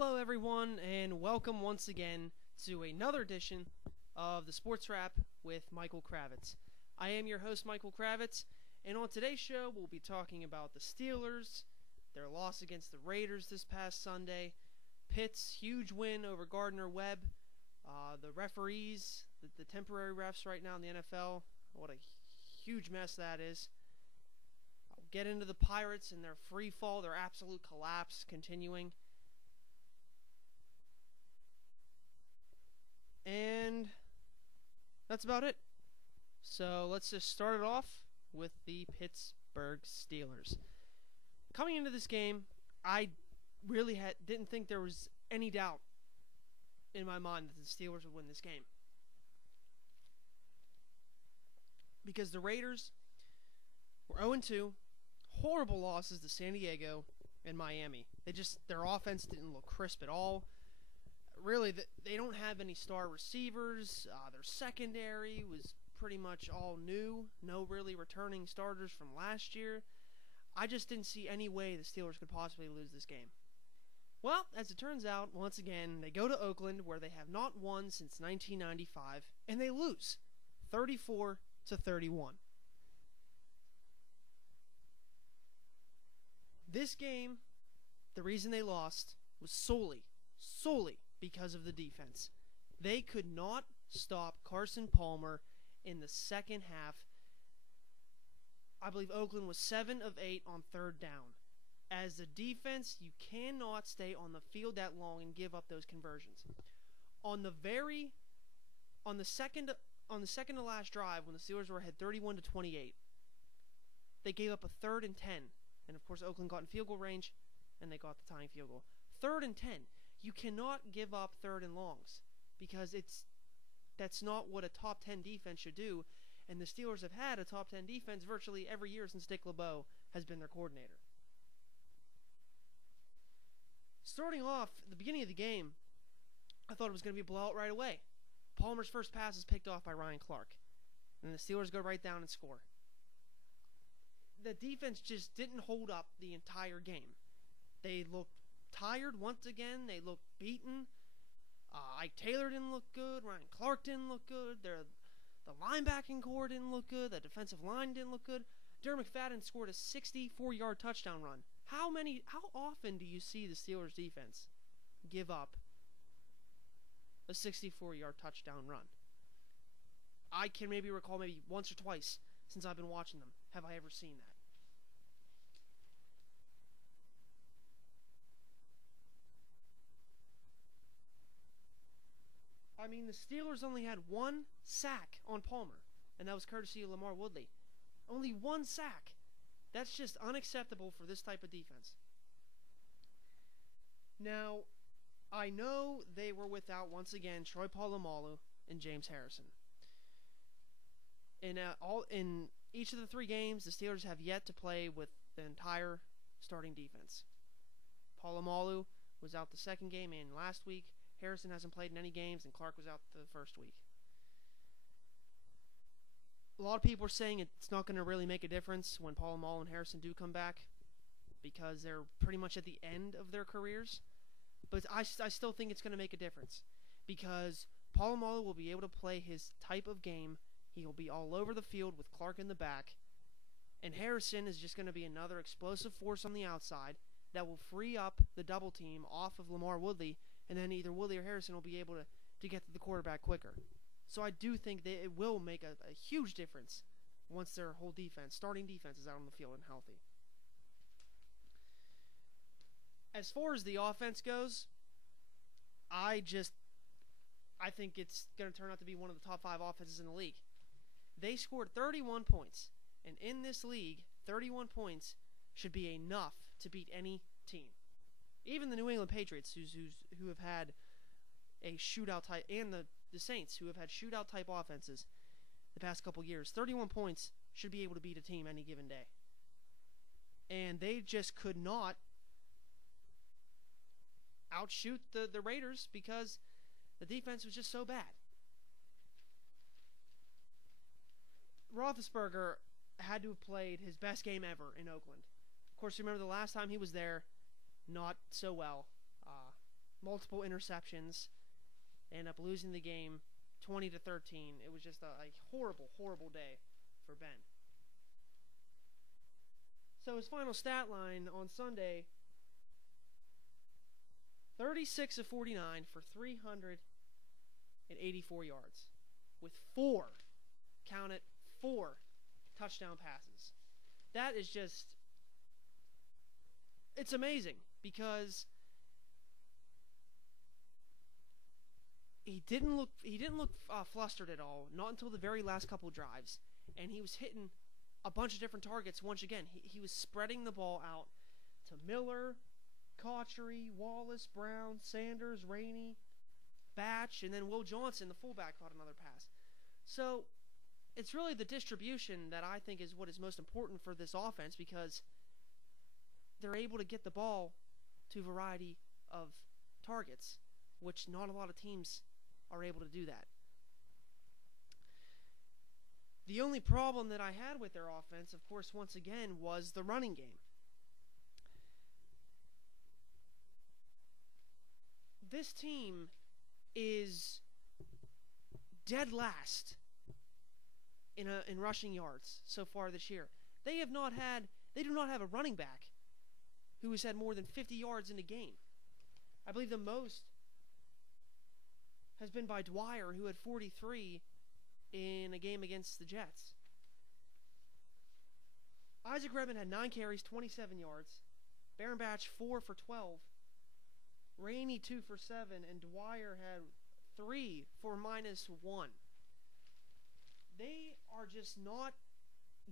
Hello everyone, and welcome once again to another edition of the Sports Wrap with Michael Kravetz. I am your host, Michael Kravetz, and on today's show we'll be talking about the Steelers, their loss against the Raiders this past Sunday, Pitt's huge win over Gardner-Webb, the referees, the temporary refs right now in the NFL, what a huge mess that is. I'll get into the Pirates and their free fall, their absolute collapse continuing. And that's about it. So let's just start it off with the Pittsburgh Steelers. Coming into this game, I really didn't think there was any doubt in my mind that the Steelers would win this game. Because the Raiders were 0-2, horrible losses to San Diego and Miami. Their offense didn't look crisp at all. Really, they don't have any star receivers. Their secondary was pretty much all new. No really returning starters from last year. I just didn't see any way the Steelers could possibly lose this game. Well, as it turns out, once again, they go to Oakland, where they have not won since 1995, and they lose 34-31. This game, the reason they lost was solely because of the defense. They could not stop Carson Palmer in the second half. I believe Oakland was 7 of 8 on third down. As a defense, you cannot stay on the field that long and give up those conversions. On the second to last drive, when the Steelers were ahead 31-28, they gave up a 3rd and 10. And of course, Oakland got in field goal range, and they got the tying field goal. 3rd and 10. You cannot give up 3rd and longs, because that's not what a top 10 defense should do. And the Steelers have had a top 10 defense virtually every year since Dick LeBeau has been their coordinator. Starting off at the beginning of the game, I thought it was going to be a blowout right away. Palmer's first pass is picked off by Ryan Clark, and the Steelers go right down and score. The defense just didn't hold up the entire game. They looked tired once again. They looked beaten. Ike Taylor didn't look good. Ryan Clark didn't look good. The linebacking core didn't look good. The defensive line didn't look good. Darren McFadden scored a 64-yard touchdown run. How often do you see the Steelers defense give up a 64-yard touchdown run? I can maybe recall maybe once or twice since I've been watching them. Have I ever seen that? I mean, the Steelers only had 1 sack on Palmer, and that was courtesy of Lamar Woodley. Only 1 sack. That's just unacceptable for this type of defense. Now, I know they were without, once again, Troy Polamalu and James Harrison. In each of the 3 games, the Steelers have yet to play with the entire starting defense. Polamalu was out the second game and last week. Harrison hasn't played in any games, and Clark was out the first week. A lot of people are saying it's not going to really make a difference when Polamalu and Harrison do come back, because they're pretty much at the end of their careers. But I still think it's going to make a difference, because Polamalu will be able to play his type of game. He will be all over the field with Clark in the back, and Harrison is just going to be another explosive force on the outside that will free up the double team off of Lamar Woodley, and then either Woodley or Harrison will be able to get to the quarterback quicker. So I do think that it will make a huge difference once their whole starting defense is out on the field and healthy. As far as the offense goes, I think it's going to turn out to be one of the top 5 offenses in the league. They scored 31 points, and in this league, 31 points should be enough to beat any team. Even the New England Patriots, who have had a shootout type, and the Saints, who have had shootout type offenses the past couple years, 31 points should be able to beat a team any given day. And they just could not outshoot the Raiders because the defense was just so bad. Roethlisberger had to have played his best game ever in Oakland. Of course, remember the last time he was there, not so well. multiple interceptions. They end up losing the game 20-13. It was just a horrible, horrible day for Ben. So his final stat line on Sunday, 36 of 49 for 384 yards with 4 touchdown passes. That is just, it's amazing because he didn't look flustered at all, not until the very last couple drives, and he was hitting a bunch of different targets. Once again, he was spreading the ball out to Miller, Cotchery, Wallace, Brown, Sanders, Rainey, Batch, and then Will Johnson, the fullback, caught another pass. So it's really the distribution that I think is what is most important for this offense, because they're able to get the ball to a variety of targets, which not a lot of teams are able to do that. The only problem that I had with their offense, of course, once again, was the running game. This team is dead last in rushing yards so far this year. They do not have a running back who has had more than 50 yards in a game. I believe the most has been by Dwyer, who had 43 in a game against the Jets. Isaac Redman had 9 carries, 27 yards. Baron Batch 4 for 12. Rainey 2 for 7, and Dwyer had 3 for -1. They are just not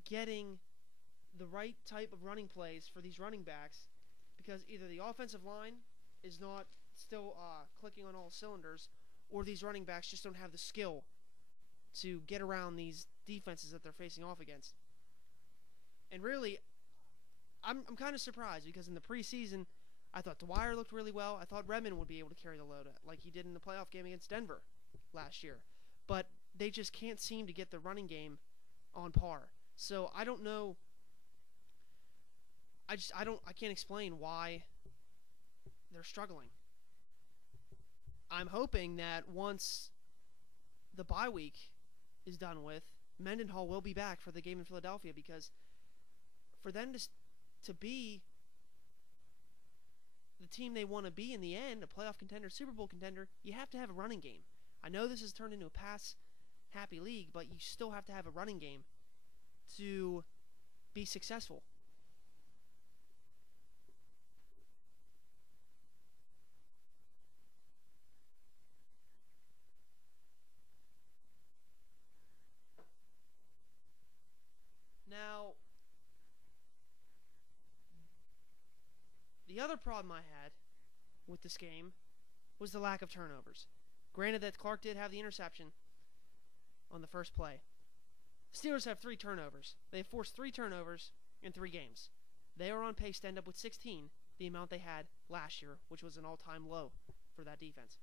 getting the right type of running plays for these running backs, because either the offensive line is not still clicking on all cylinders, or these running backs just don't have the skill to get around these defenses that they're facing off against. And really, I'm kind of surprised, because in the preseason, I thought Dwyer looked really well. I thought Redmond would be able to carry the load like he did in the playoff game against Denver last year. But they just can't seem to get the running game on par. So I don't know. I can't explain why they're struggling. I'm hoping that once the bye week is done with, Mendenhall will be back for the game in Philadelphia, because for them to be the team they want to be in the end, a playoff contender, Super Bowl contender, you have to have a running game. I know this has turned into a pass-happy league, but you still have to have a running game to be successful. Now, the other problem I had with this game was the lack of turnovers. Granted that Clark did have the interception on the first play. Steelers have 3 turnovers. They have forced 3 turnovers in 3 games. They are on pace to end up with 16, the amount they had last year, which was an all-time low for that defense.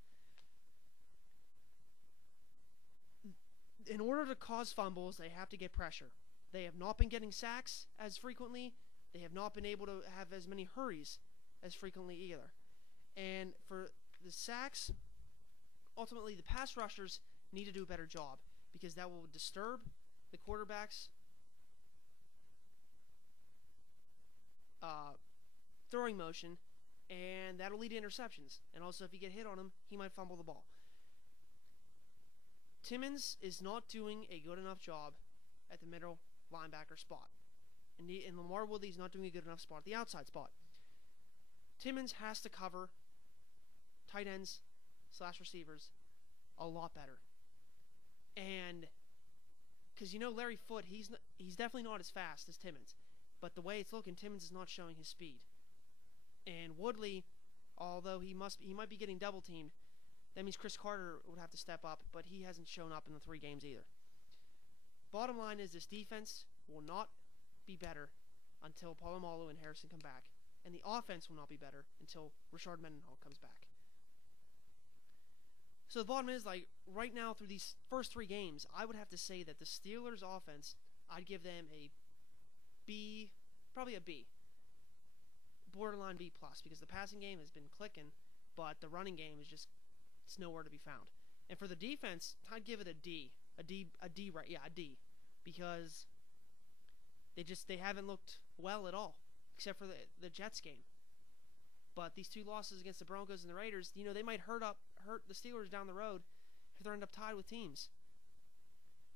In order to cause fumbles, they have to get pressure. They have not been getting sacks as frequently. They have not been able to have as many hurries as frequently either. And for the sacks, ultimately the pass rushers need to do a better job, because that will disturb the quarterback's throwing motion, and that'll lead to interceptions. And also, if you get hit on him, he might fumble the ball. Timmons is not doing a good enough job at the middle linebacker spot. And Lamar Woodley's not doing a good enough spot at the outside spot. Timmons has to cover tight ends / receivers a lot better. And because Larry Foote, he's definitely not as fast as Timmons, but the way it's looking, Timmons is not showing his speed. And Woodley, although he might be getting double teamed, that means Chris Carter would have to step up, but he hasn't shown up in the 3 games either. Bottom line is, this defense will not be better until Polamalu and Harrison come back, and the offense will not be better until Rashard Mendenhall comes back. So the bottom is, right now through these first 3 games, I would have to say that the Steelers' offense, I'd give them a B, probably a B, borderline B+, because the passing game has been clicking, but the running game is just, it's nowhere to be found. And for the defense, I'd give it a D. A D, right? Yeah, a D. Because they haven't looked well at all, except for the Jets game. But these two losses against the Broncos and the Raiders, they might hurt the Steelers down the road if they end up tied with teams.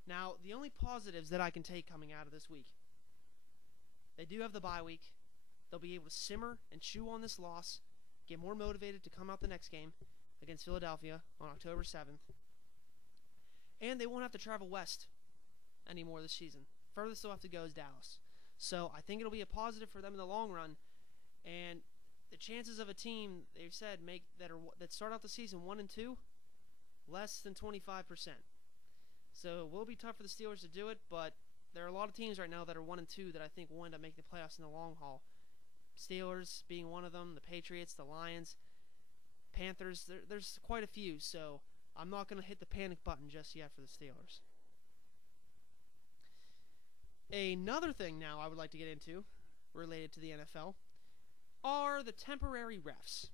Now, the only positives that I can take coming out of this week, they do have the bye week. They'll be able to simmer and chew on this loss, get more motivated to come out the next game against Philadelphia on October 7th. And they won't have to travel west anymore this season. Furthest they'll have to go is Dallas. So I think it'll be a positive for them in the long run. And the chances of a team, they've said, that start out the season 1-2, less than 25%. So it will be tough for the Steelers to do it, but there are a lot of teams right now that are 1-2 that I think will end up making the playoffs in the long haul. Steelers being one of them, the Patriots, the Lions, Panthers, there's quite a few, so I'm not going to hit the panic button just yet for the Steelers. Another thing now I would like to get into, related to the NFL, are the temporary refs.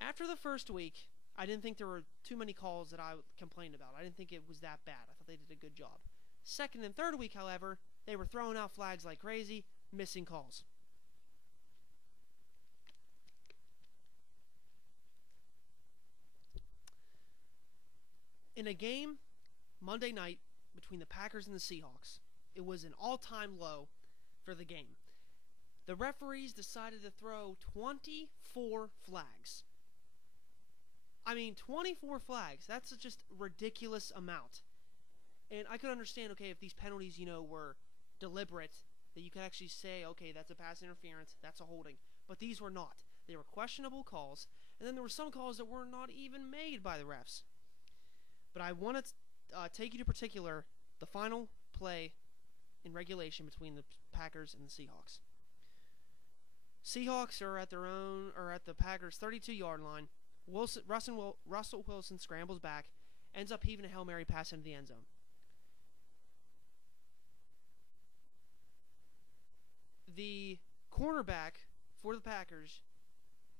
After the first week, I didn't think there were too many calls that I complained about. I didn't think it was that bad. I thought they did a good job. Second and third week, however, they were throwing out flags like crazy, missing calls. In a game Monday night between the Packers and the Seahawks, it was an all-time low for the game. The referees decided to throw 24 flags. I mean, 24 flags. That's just a ridiculous amount. And I could understand, okay, if these penalties, were deliberate, that you could actually say, okay, that's a pass interference, that's a holding. But these were not. They were questionable calls, and then there were some calls that were not even made by the refs. But I want to take you to particular the final play in regulation between the Packers and the Seahawks. Seahawks are at the Packers' 32-yard line. Russell Wilson scrambles back, ends up heaving a Hail Mary pass into the end zone. The cornerback for the Packers,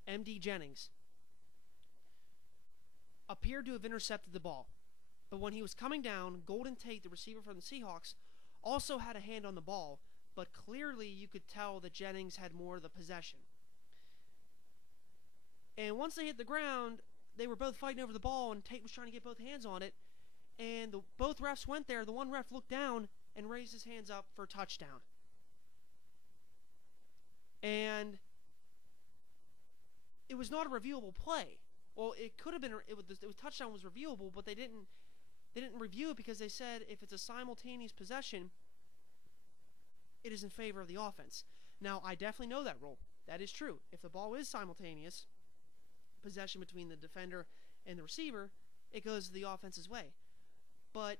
M.D. Jennings, appeared to have intercepted the ball. But when he was coming down, Golden Tate, the receiver from the Seahawks, also had a hand on the ball, but clearly you could tell that Jennings had more of the possession. And once they hit the ground, they were both fighting over the ball, and Tate was trying to get both hands on it. And both refs went there. The one ref looked down and raised his hands up for a touchdown. And it was not a reviewable play. Well, it could have been. The touchdown was reviewable, but they didn't review it because they said if it's a simultaneous possession, it is in favor of the offense. Now, I definitely know that rule. That is true. If the ball is simultaneous possession between the defender and the receiver, it goes the offense's way. But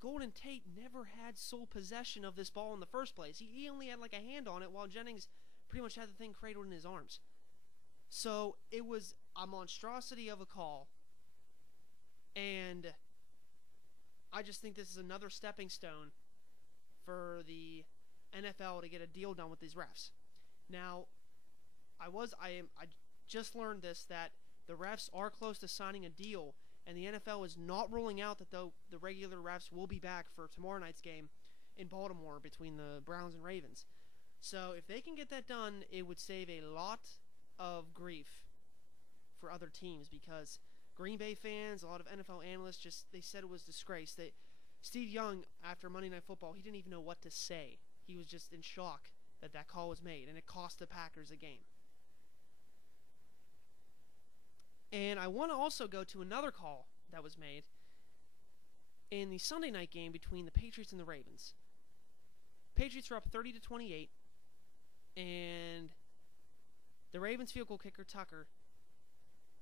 Golden Tate never had sole possession of this ball in the first place. He only had like a hand on it, while Jennings pretty much had the thing cradled in his arms. So it was a monstrosity of a call, and I just think this is another stepping stone for the NFL to get a deal done with these refs. Now, I just learned this, that the refs are close to signing a deal, and the NFL is not ruling out that the regular refs will be back for tomorrow night's game in Baltimore between the Browns and Ravens. So if they can get that done, it would save a lot of grief for other teams, because Green Bay fans, a lot of NFL analysts, they said it was disgrace. Steve Young, after Monday Night Football, he didn't even know what to say. He was just in shock that call was made, and it cost the Packers a game. And I want to also go to another call that was made in the Sunday night game between the Patriots and the Ravens. Patriots were up 30-28, and the Ravens field goal kicker Tucker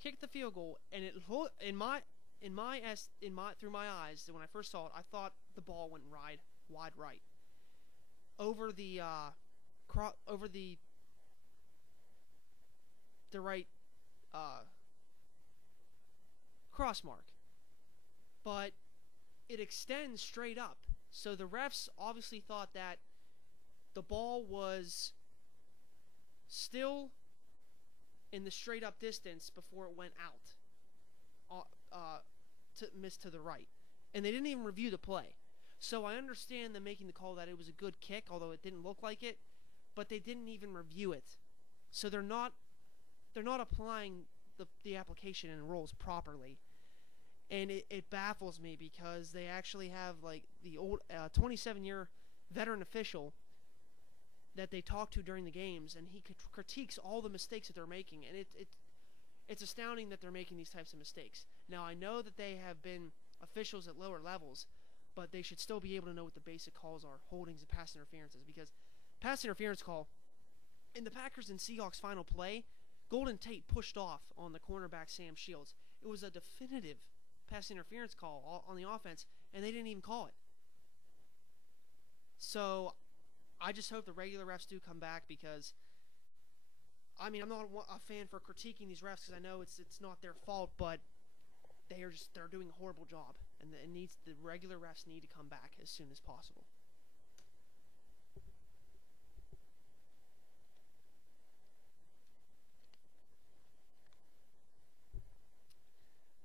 kicked the field goal, and it through my eyes, when I first saw it, I thought the ball went wide right over the right cross mark, but it extends straight up. So the refs obviously thought that the ball was still in the straight up distance before it went out, to miss to the right, and they didn't even review the play. So I understand them making the call that it was a good kick, although it didn't look like it, but they didn't even review it. So they're not applying the application and rules properly. And it baffles me because they actually have like the old 27-year veteran official that they talk to during the games, and he critiques all the mistakes that they're making, and it's astounding that they're making these types of mistakes. Now, I know that they have been officials at lower levels, but they should still be able to know what the basic calls are, holdings and pass interferences, because pass interference call, in the Packers and Seahawks final play, Golden Tate pushed off on the cornerback Sam Shields. It was a definitive pass interference call on the offense, and they didn't even call it. So I just hope the regular refs do come back, because I mean, I'm not a fan for critiquing these refs because I know it's not their fault, but they're doing a horrible job, and the regular refs need to come back as soon as possible.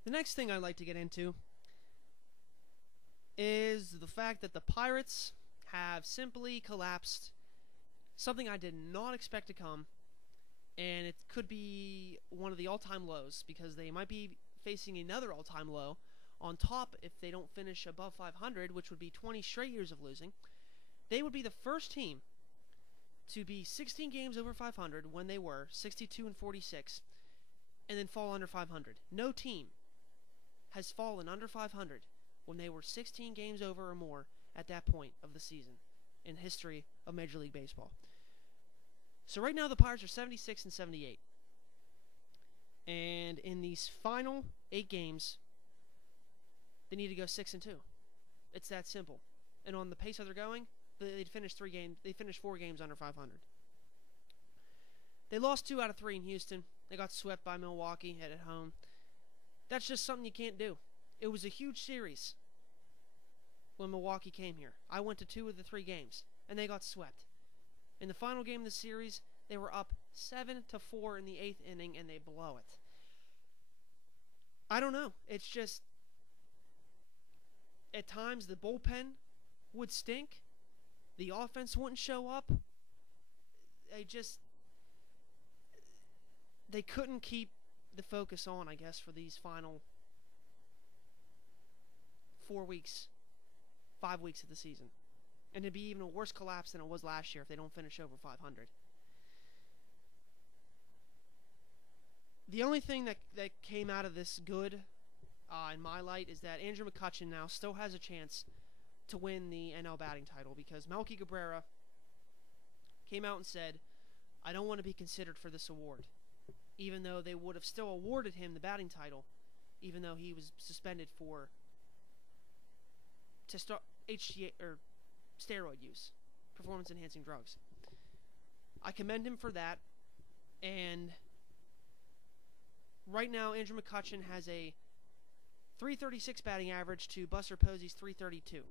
The next thing I'd like to get into is the fact that the Pirates have simply collapsed, something I did not expect to come, and it could be one of the all-time lows, because they might be facing another all-time low on top if they don't finish above 500, which would be 20 straight years of losing. They would be the first team to be 16 games over 500 when they were 62-46, and then fall under 500. No team has fallen under 500 when they were 16 games over or more at that point of the season in history of Major League Baseball. So right now the Pirates are 76-78. And in these final 8 games, they need to go 6-2. It's that simple. And on the pace that they're going, they'd finish 4 games under 500. They lost 2 out of 3 in Houston. They got swept by Milwaukee at home. That's just something you can't do. It was a huge series when Milwaukee came here. I went to 2 of the 3 games, and they got swept. In the final game of the series, they were up 7-4 in the 8th inning, and they blow it. I don't know. It's just, at times the bullpen would stink. The offense wouldn't show up. They couldn't keep the focus on, I guess, for these final 4 weeks, 5 weeks of the season. And it'd be even a worse collapse than it was last year if they don't finish over 500. The only thing that came out of this good, in my light, is that Andrew McCutchen now still has a chance to win the NL batting title, because Melky Cabrera came out and said, I don't want to be considered for this award, even though they would have still awarded him the batting title, even though he was suspended for steroid use, performance-enhancing drugs. I commend him for that, and right now Andrew McCutchen has a .336 batting average to Buster Posey's .332,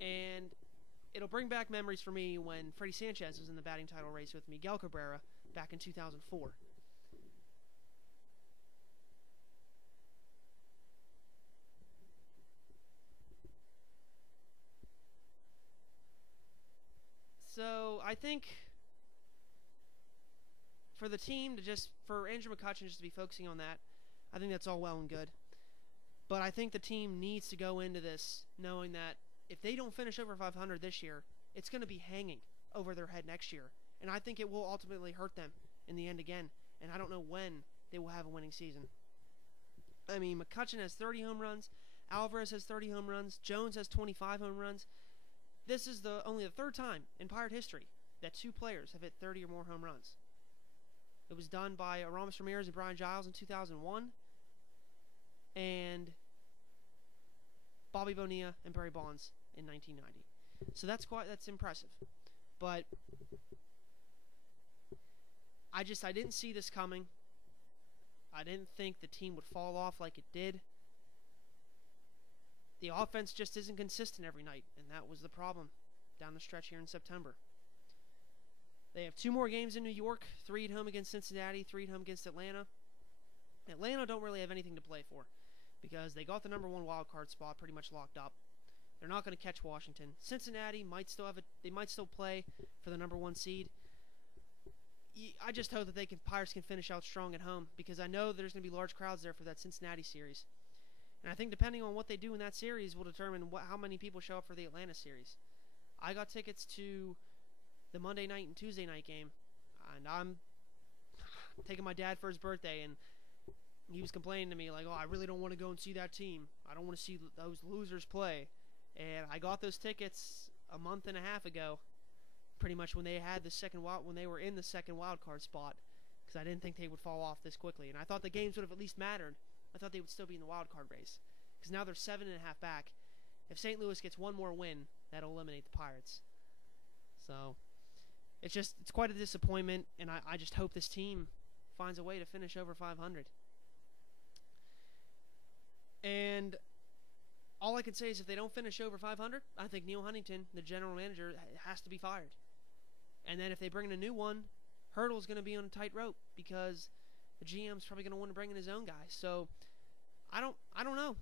and it'll bring back memories for me when Freddie Sanchez was in the batting title race with Miguel Cabrera back in 2004. So I think for the team for Andrew McCutchen just to be focusing on that, I think that's all well and good. But I think the team needs to go into this knowing that if they don't finish over 500 this year, it's going to be hanging over their head next year. And I think it will ultimately hurt them in the end again. And I don't know when they will have a winning season. I mean, McCutchen has 30 home runs. Alvarez has 30 home runs. Jones has 25 home runs. This is only the 3rd time in Pirate history that 2 players have hit 30 or more home runs. It was done by Aramis Ramirez and Brian Giles in 2001, and Bobby Bonilla and Barry Bonds in 1990. So that's impressive. But I didn't see this coming. I didn't think the team would fall off like it did. The offense just isn't consistent every night, and that was the problem down the stretch here in September. They have 2 more games in New York, 3 at home against Cincinnati, 3 at home against Atlanta. Atlanta don't really have anything to play for because they got the number 1 wild card spot pretty much locked up. They're not going to catch Washington. Cincinnati might still play for the number 1 seed. I just hope that Pirates can finish out strong at home because I know there's going to be large crowds there for that Cincinnati series. And I think depending on what they do in that series will determine how many people show up for the Atlanta series. I got tickets to the Monday night and Tuesday night game, and I'm taking my dad for his birthday, and he was complaining to me like, "Oh, I really don't want to go and see that team. I don't want to see those losers play." And I got those tickets a month and a half ago, pretty much when they had when they were in the second wild card spot, because I didn't think they would fall off this quickly, and I thought the games would have at least mattered. I thought they would still be in the wild card race, because now they're 7.5 back. If St. Louis gets one more win, that'll eliminate the Pirates. So it's quite a disappointment, and I just hope this team finds a way to finish over 500. And all I can say is if they don't finish over 500, I think Neil Huntington, the general manager, has to be fired. And then if they bring in a new one, Hurdle's going to be on a tight rope because the GM's probably going to want to bring in his own guy. So I don't know.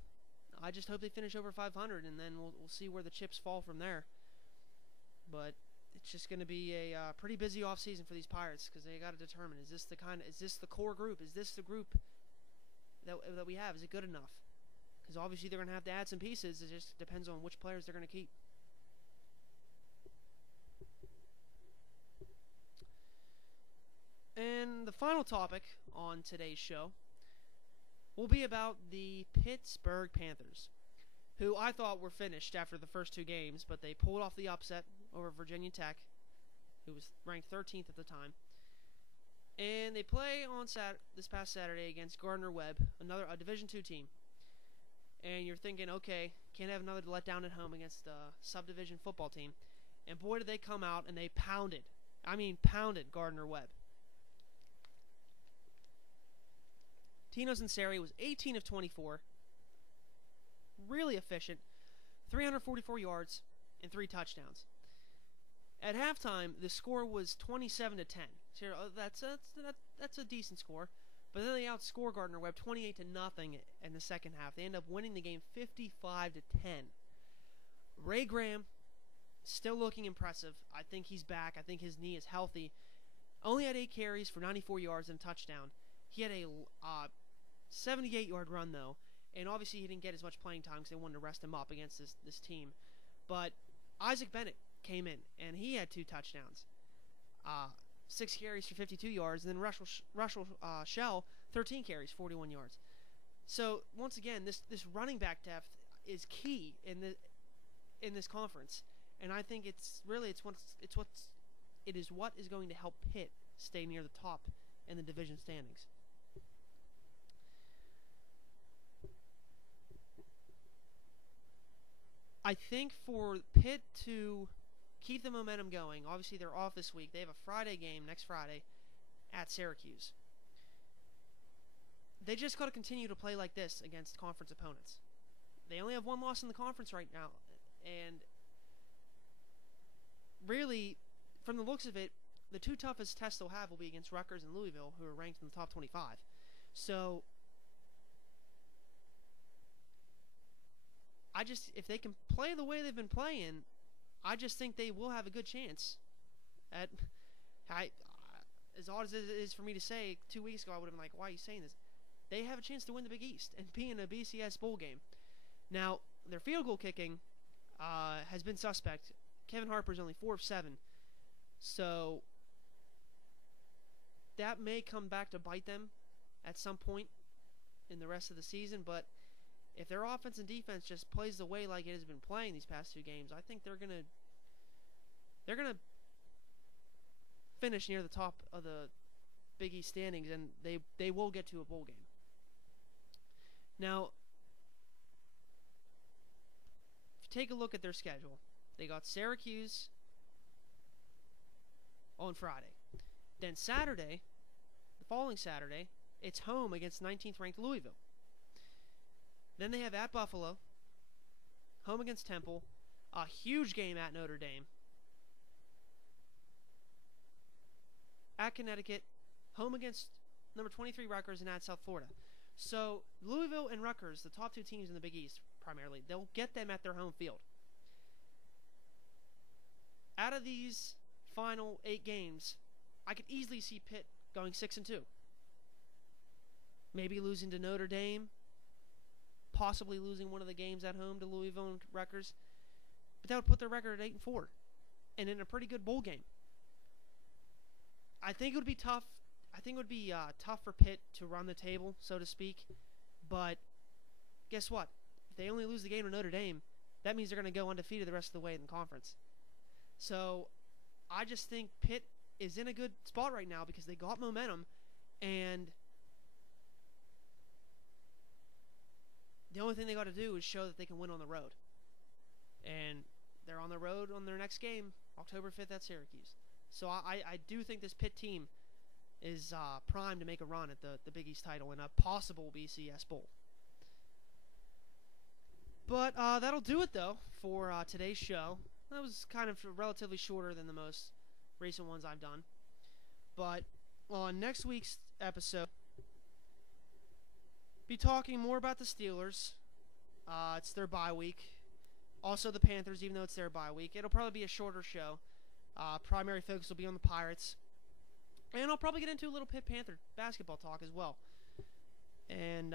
I just hope they finish over 500, and then we'll see where the chips fall from there. But it's just going to be a pretty busy offseason for these Pirates because they got to determine, is this the core group? Is this the group that we have? Is it good enough? Because obviously they're going to have to add some pieces. It just depends on which players they're going to keep. And the final topic on today's show will be about the Pittsburgh Panthers, who I thought were finished after the first 2 games, but they pulled off the upset over Virginia Tech, who was ranked 13th at the time. And they play on this past Saturday against Gardner-Webb, a Division II team. And you're thinking, okay, can't have another letdown at home against a subdivision football team. And boy, did they come out and they pounded Gardner-Webb. Tino Zinseri was 18 of 24, really efficient, 344 yards, and 3 touchdowns. At halftime, the score was 27-10. So that's a decent score. But then they outscore Gardner-Webb 28-0 in the second half. They end up winning the game 55-10. Ray Graham, still looking impressive. I think he's back. I think his knee is healthy. Only had 8 carries for 94 yards and a touchdown. He had a 78-yard run, though. And obviously he didn't get as much playing time because they wanted to rest him up against this team. But Isaac Bennett came in, and he had 2 touchdowns. 6 carries for 52 yards, and then Russell Shell, 13 carries, 41 yards. So once again, this running back depth is key in this conference, and I think it is what is going to help Pitt stay near the top in the division standings. I think for Pitt to keep the momentum going, obviously they're off this week. They have a Friday game next Friday at Syracuse. They just got to continue to play like this against conference opponents. They only have 1 loss in the conference right now, and really, from the looks of it, the 2 toughest tests they'll have will be against Rutgers and Louisville, who are ranked in the top 25. So if they can play the way they've been playing, I just think they will have a good chance. As odd as it is for me to say, 2 weeks ago I would have been like, why are you saying this? They have a chance to win the Big East and be in a BCS bowl game. Now, their field goal kicking has been suspect. Kevin Harper's only 4 of 7. So that may come back to bite them at some point in the rest of the season, but if their offense and defense just plays the way like it has been playing these past 2 games, I think they're gonna finish near the top of the Big East standings, and they will get to a bowl game. Now, if you take a look at their schedule, they got Syracuse on Friday. Then Saturday, the following Saturday, it's home against 19th ranked Louisville. Then they have at Buffalo, home against Temple, a huge game at Notre Dame. at Connecticut, home against number 23 Rutgers, and at South Florida. So Louisville and Rutgers, the top two teams in the Big East, primarily, they'll get them at their home field. Out of these final 8 games, I could easily see Pitt going 6-2. Maybe losing to Notre Dame, possibly losing one of the games at home to Louisville and Rutgers, but that would put their record at 8-4, and in a pretty good bowl game. I think it would be tough. I think it would be tough for Pitt to run the table, so to speak. But guess what? If they only lose the game to Notre Dame, that means they're going to go undefeated the rest of the way in the conference. So I just think Pitt is in a good spot right now because they got momentum, and the only thing they got to do is show that they can win on the road. And they're on the road on their next game, October 5th at Syracuse. So I do think this Pitt team is primed to make a run at the Big East title in a possible BCS Bowl. But that'll do it, though, for today's show. That was kind of relatively shorter than the most recent ones I've done. But on next week's episode, be talking more about the Steelers. It's their bye week. Also the Panthers, even though it's their bye week. It'll probably be a shorter show. Primary focus will be on the Pirates. And I'll probably get into a little Pitt Panther basketball talk as well. And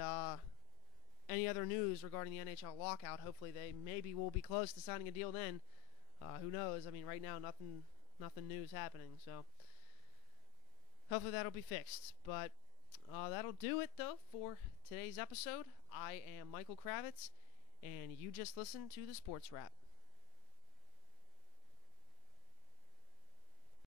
any other news regarding the NHL lockout. Hopefully they maybe will be close to signing a deal then. Who knows? I mean, right now nothing new's happening. So hopefully that'll be fixed. But that'll do it, though, for today's episode. I am Michael Kravetz, and you just listened to the Sports Wrap.